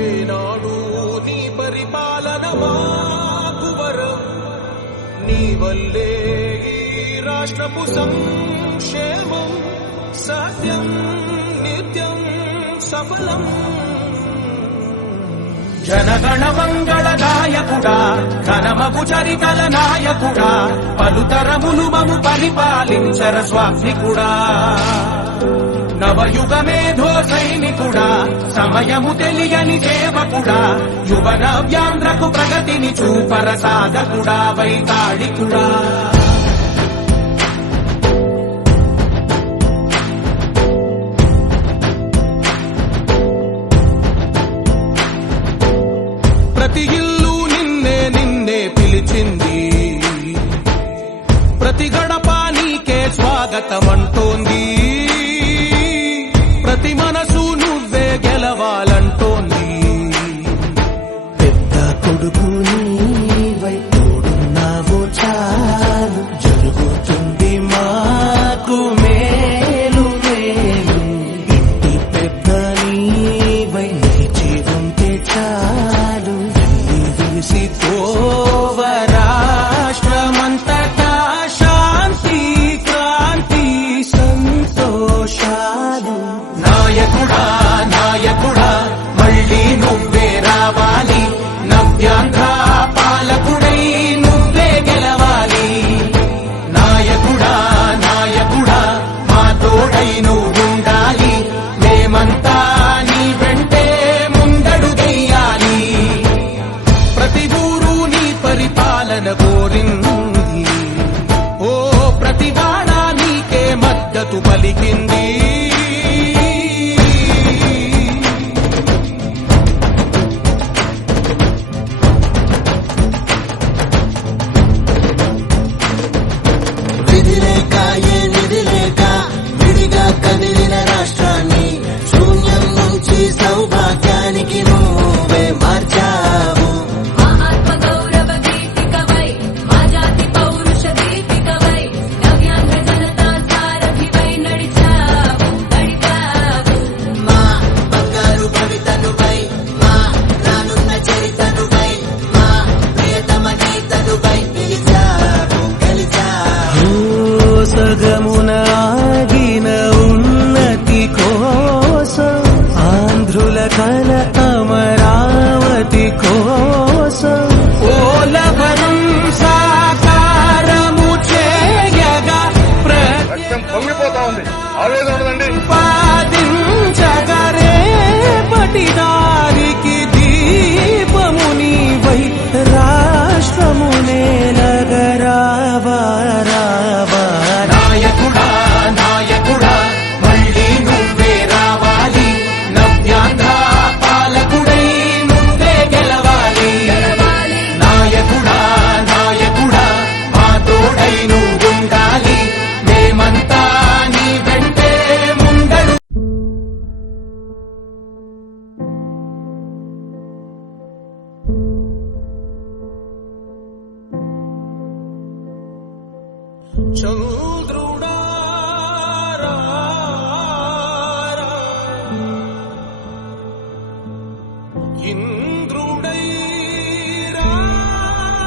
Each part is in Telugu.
ఏనాడు నీ పరిపాలన మాకు వరం, నీ వల్లే ఈ రాష్ట్రపు సంక్షేమం సత్యం నిత్యం సఫలం. జనగణ మంగళ నాయకుడా, ఘనమగు చరితల నాయకుడా, పలుతరములు మము పరిపాలించర స్వామికుడా. నవయుగ మేధో సైనికుడా, సమయము తెలియని సేవకుడా, యువ నవ్యాంధ్రకు ప్రగతిని చూపర సాధకుడా, వైతాళికుడా. ప్రతి ఇల్లు నిన్నే నిన్నే పిలిచింది, ప్రతి గడప నీకే స్వాగతమంటోంది, ప్రతి మనసు నువ్వే గెలవాలంటోంది. పెద్ద కొడుకు నీవై తోడున్నావో చాలు, జరుగుతుంది మాకు మేలు మేలు. ఇంటి పెద్ద నీవై నిలిచి ఉంటే చాలు, వెలిసి తోవ రాష్ట్రమంతటా శాంతి క్రాంతి సంతోషాలు. నాయకుడా నాయకుడా, మళ్ళీ నువ్వే రావాలి, నవ్యాంధ్ర పాలకుడై నువ్వే గెలవాలి. నాయకుడా నాయకుడా, మా తోడై నువ్వుండాలి, మేమంతా నీ వెంటే ముందడుగెయ్యాలి. ప్రతి ఊరు నీ పరిపాలన కోరింది, ఓ ప్రతి వాడ నీకే మద్దతు పలికింది. విధిలేక ఏ నిధిలేక విడిగా కదిలిన రాష్ట్రాన్ని శూన్యం నుంచి సౌభాగ్యానికి నువ్వే మార్చావు. ఆత్మగౌరవ గీతికవై, మా జాతి పౌరుష దీపికవై, నవ్యాంధ్ర జనతా సారథివై నడిచావు నడిచావు. మా బంగారు భవితనువై, మా రానున్న చరితనువై, మా ప్రియతమ నేతనువై గెలిచావు గెలిచావు. సగమున ఆగిన ఉన్నతి కోసం, ఆంధ్రుల కల అమరావతి కోసం, ఓలవనం సాకారము చేయగా పొంగిపోతా ఉంది, ఆవేదన ఉండదండి. ప్రతిపాదించగరే పటి దారికి దీపము నీవై రాష్ట్రమునే నగరావా రావా. నాయకుడా నాయకుడా, మళ్ళీ నువ్వే రావాలి, నవ్యాంధ్ర పాలకుడై నువ్వే గెలవాలి. నాయకుడా నాయకుడా, మా తోడై నువ్వుండాలి, మేమంతా నీ వెంటే ముందడు. చంద్రుడా రా, ఇంద్రుడై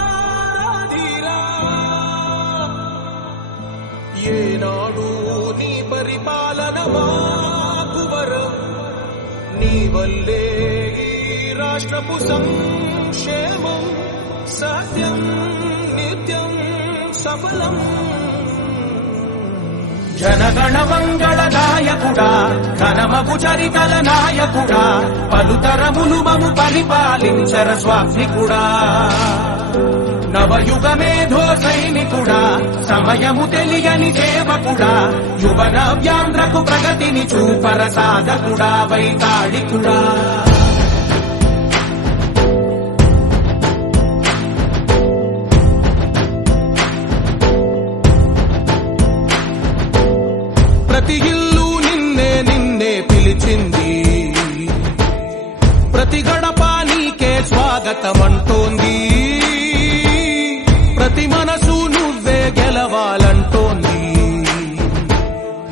రాధిరా. ఏనాడు నీ పరిపాలన మాకు వరం, నీ వల్లే ఈ రాష్ట్రపు సంక్షేమం సత్యం నిత్యం సఫలం. జనగణ మంగళ నాయకుడా, ఘనమగు చరితల నాయకుడా, పలుతరములు మము పరిపాలించర స్వామికుడా. నవయుగ మేధో సైనికుడా, సమయము తెలియని సేవకుడా, యువ నవ్యాంధ్రకు ప్రగతిని చూపర సాధకుడా, వైతాళికుడా. ప్రతి ఇల్లు నిన్నే నిన్నే పిలిచింది, కావాలంటోంది, ప్రతి మనసు నువ్వే గెలవాలంటోంది.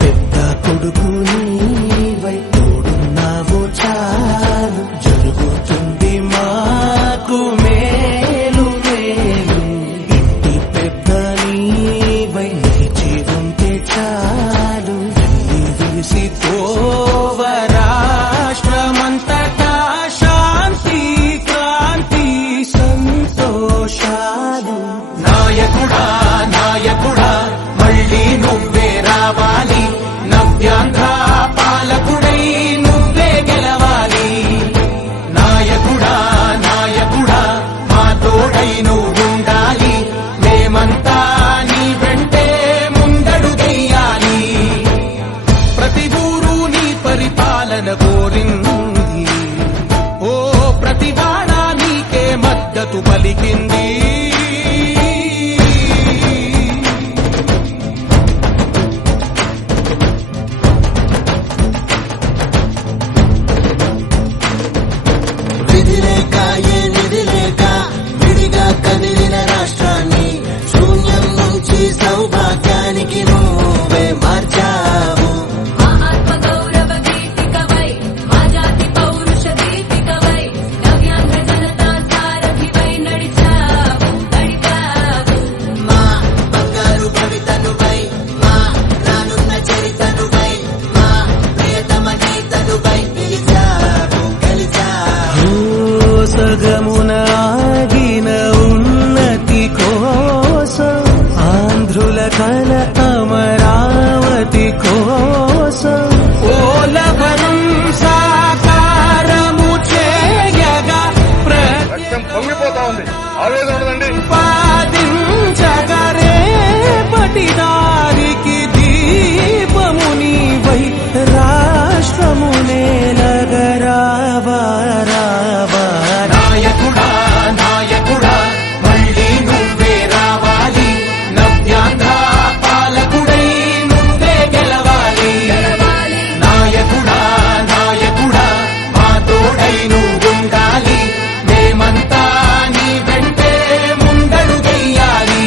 పెద్ద కొడుకు నీవై తోడున్నావు చాలు, జరుగుతుంది మాకు మేలు మేలు. ఇంటి పెద్ద నీవై నిలిచి ఉంటే చాలు, విసి తోవ రాష్ట్రమంతటా శాంతి క్రాంతి సంతోషాలు. నాయకుడా నాయకుడా మళ్ళీ నువ్వే రావాలి, నవ్యాంధ్ర పాలకుడై నువ్వే గెలవాలి. నాయకుడా నాయకుడా మా తోడై నువ్వుండాలి, మేమంతా నీ వెంటే ముందడుగెయ్యాలి. ప్రతి ఊరు నీ పరిపాలన కోరింది, ఓ ప్రతివాడ నీకే మద్దతు పలికింది. విధి లేక ఏ నిధి లేక విడిగా కదిలిన రాష్ట్రాన్ని శూన్యం నుంచి సౌభాగ్యానికి నువ్వే మార్చావు. మా ఆత్మగౌరవ గీతికవై మా జాతి పౌరుష దీపికవై నవ్యాంధ్ర జనతా సారథివై నడిచావు నడిచావు. మా బంగారు భవితనువై, మా రానున్న చరితనువై, మా ప్రియతమ నేతనువై గెలిచావు గెలిచావు. సగమున ఆగిన ఉన్నతి కోసం, ఆంధ్రుల కల అమరావతి కోసం, ఓలవనం సాకారము చేయగా రక్తం పొంగిపోతా ఉంది, ఆవేదన ఉండదండి. ప్రతిపాదించగరే పటిదారికి దీపము నీవై రాష్ట్రమునే నగరావా రావా. నాయకుడా నాయకుడా మళ్ళీ నువ్వే రావాలి, నవ్యాంధ్ర పాలకుడై నువ్వే గెలవాలి. నాయకుడా నాయకుడా మా తోడై నువ్వుండాలి, మేమంతా నీ వెంటే ముందడుగెయ్యాలి.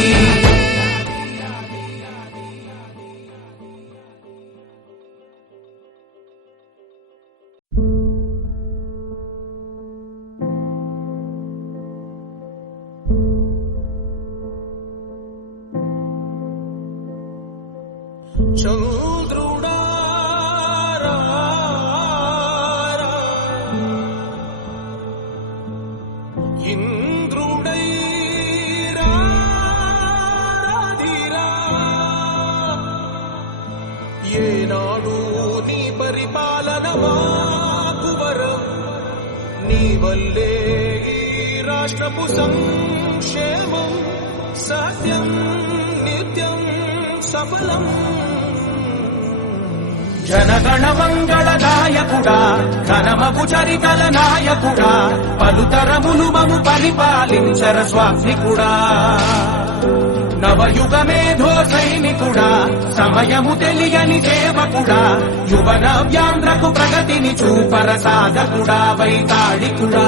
చంద్రుడా రా, ఇంద్రుడై రాధిరా. ఏనాడు నీ పరిపాలన మాకు వరం, నీ వల్లే ఈ రాష్ట్రపు సంక్షేమం సత్యం నిత్యం సఫలం. జనగణ మంగళ నాయకుడా, ఘనమగు చరితల నాయకుడా, పలుతరములు మము పరిపాలించర స్వామికుడా. నవయుగ మేధో సైనికుడా, సమయము తెలియని సేవకుడా, యువ నవ్యాంధ్రకు ప్రగతిని చూపర సాధకుడా వైతాళికుడా.